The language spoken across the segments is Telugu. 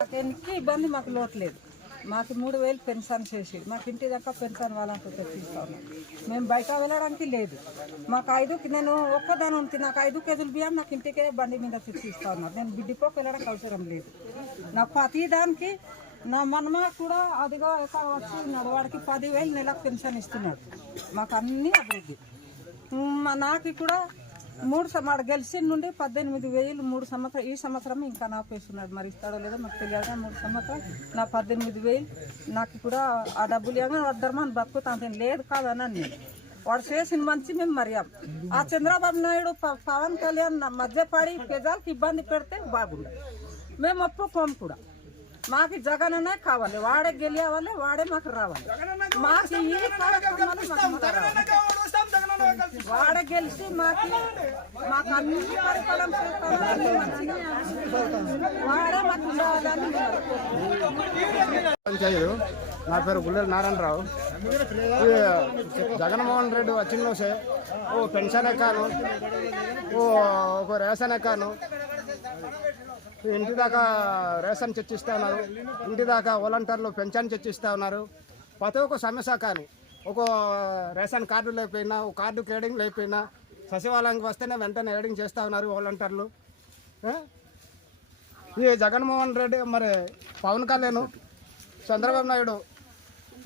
మాకు ఇబ్బంది మాకు లోటు లేదు. మాకు 3000 పెన్షన్ చేసి మాకు ఇంటి దాకా పెన్షన్ వాళ్ళంతా తెచ్చిస్తా ఉన్నాం. మేము బయట వెళ్ళడానికి లేదు. మాకు నేను ఒక్కదాని ఉంటుంది. నాకు 5 కేజీలు బియ్యం నాకు ఇంటికే బండి మీద తెచ్చిస్తా ఉన్నారు. నేను బిడ్డిపోకి వెళ్ళడానికి అవసరం లేదు. నాకు ప్రతి దానికి నా మనమ కూడా అదిగా వచ్చి ఉన్నాడు. వాడికి 10,000 నెలకు పెన్షన్ ఇస్తున్నాడు. మాకు అన్నీ అభివృద్ధి. నాకు కూడా 3 గెలిచిన నుండి 18,000 3 సంవత్సరం. ఈ సంవత్సరం ఇంకా నాపేస్తున్నాడు. మరి ఇస్తాడో లేదో మాకు తెలియదు. 3 సంవత్సరం నా 18,000 నాకు కూడా ఆ డబ్బులు ఏమో ధర్మాన్ని బతుకుతాను లేదు కాదని నేను వాడు చేసిన మంచి మేము మర్యాం. ఆ చంద్రబాబు నాయుడు పవన్ కళ్యాణ్ మధ్యపడి ప్రజలకు ఇబ్బంది పెడితే బాగుంది. మేము ఒప్పుకోము కూడా. మాకు జగన్ అనే కావాలి. వాడే గెలియాలి, వాడే మాకు రావాలి. మాకు ఈ కార్యక్రమాలు వాడే గెలిచి మాకు అన్ని పరిపాలన చేస్తాను. వాడే మాకు ఉండాలని. నా పేరు గుల్లెల నారాయణరావు. జగన్మోహన్ రెడ్డి వచ్చిన ఓ పెన్షన్ ఎక్కాను, ఒక రేషన్ ఎక్కాను. ఇంటి దాకా రేషన్ చర్చిస్తూ ఉన్నారు. ఇంటి దాకా వాలంటీర్లు పెన్షన్ చర్చిస్తూ ఉన్నారు. ప్రతి ఒక్క సమస్య కానీ ఒక రేషన్ కార్డు లేకపోయినా, ఒక కార్డుకి ఏడింగ్ లేకపోయినా సచివాలయానికి వస్తేనే వెంటనే ఏడింగ్ చేస్తూ ఉన్నారు వాలంటీర్లు. ఈ జగన్మోహన్ రెడ్డి మరి పవన్ కళ్యాణ్ చంద్రబాబు నాయుడు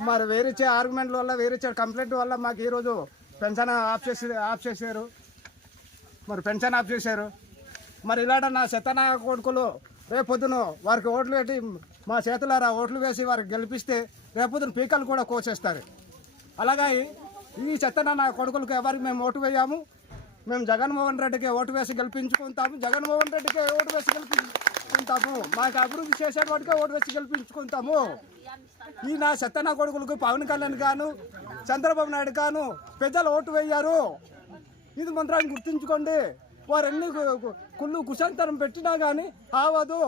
మరి వేరిచ్చే ఆర్గ్యుమెంట్ల వల్ల, వేరిచ్చే కంప్లైంట్ వల్ల మాకు ఈరోజు పెన్షన్ ఆఫ్ చేశారు. మరి పెన్షన్ ఆఫ్ చేశారు. మరి ఇలాంటి నా శతన కొడుకులు రేపొద్దున వారికి ఓట్లు పెట్టి మా చేతులారా ఓట్లు వేసి వారికి గెలిపిస్తే రేపొద్దున పీకలు కూడా కోసేస్తారు. అలాగే ఈ చెత్తన నా కొడుకులకు ఎవరికి మేము ఓటు వేయాము. మేము జగన్మోహన్ రెడ్డికి ఓటు వేసి గెలిపించుకుంటాము. జగన్మోహన్ రెడ్డికి ఓటు వేసి గెలిపించుకుంటాము. మాకు అభివృద్ధి చేసేవాడికే ఓటు వేసి గెలిపించుకుంటాము. ఈ నా చెత్తన కొడుకులకు పవన్ కళ్యాణ్ గాను, చంద్రబాబు నాయుడు గాను ప్రజలు ఓటు వేయారు. ఇది మంత్రాన్ని గుర్తుంచుకోండి. వారు ఎన్ని కుళ్ళు కుశాంతరం పెట్టినా కానీ ఆవదు.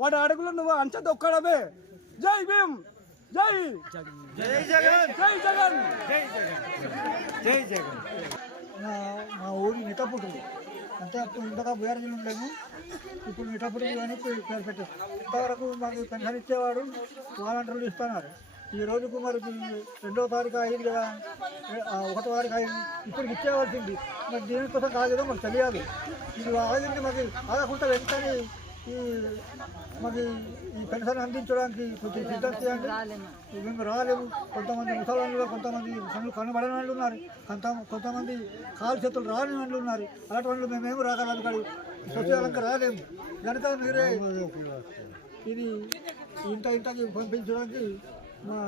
వాడి అడుగులు నువ్వు అంచదొక్కడమే. జై భీమ్, జై జగన్, జై జగన్, జై జగన్, జై జగన్. మా ఊరు మిఠాపుట్టు. అంటే అప్పుడు ఇంతగా బీఆర్జీలు ఉండలేము. ఇప్పుడు మిఠాపుట్టు అని పేరు పెట్టారు. ఇంతవరకు మాకు పెన్షన్ ఇచ్చేవాడు వాలంటీర్లు ఇస్తున్నారు. ఈ రోజుకు మరి 2వ తారీఖు అయింది కదా, 1వ తారీఖు అయింది. ఇప్పటికి ఇచ్చేవాల్సింది. మరి దీనికోసం కాలేదో మాకు తెలియదు. ఇది ఆగింది. మాకు ఆగకుండా వెంటనే మాకు ఈ పెన్షన్ అందించడానికి కొంచెం సిద్ధం చేయండి. మేము రాలేము. కొంతమంది ముసలాళ్ళు, కొంతమంది కనబడని వాళ్ళు ఉన్నారు, కొంతమంది కాలు చేతులు రాని వాళ్ళు ఉన్నారు. అలాంటి వాళ్ళు మేమేమి రాగలం కాదు, సచివాలయంగా రాలేము. కనుక మీరే ఇది ఇంటికి పంపించడానికి మా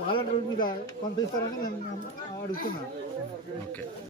వాలంటీర్ మీద పంపిస్తారని మేము అడుగుతున్నాం.